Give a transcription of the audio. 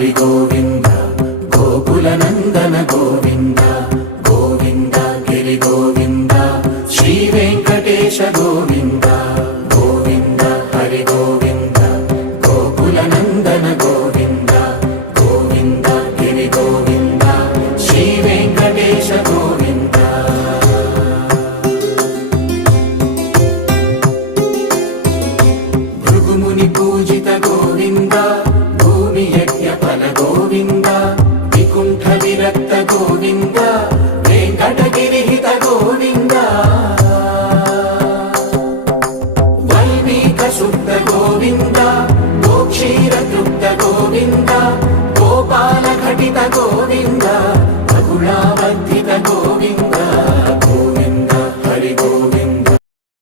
హరి గోవింద గోకుల నందన గోవింద గోవింద గిరి గోవింద శ్రీ వెంకటేశ గోవింద గోవింద హరి గోవింద గోకుల నందన గోవింద గోవింద గిరి గోవింద శ్రీ వెంకటేశ గోవింద భృగుముని పూజిత గోవింద భూమి యజ్ఞ ఫల గోవింద వికుంఠ విరక్త గోవింద వెంకటగిరిహిత గోవింద వైదిక శుద్ధ గోవింద గోక్షీర తృప్త గోవింద గోపాల ఘటిత గోవింద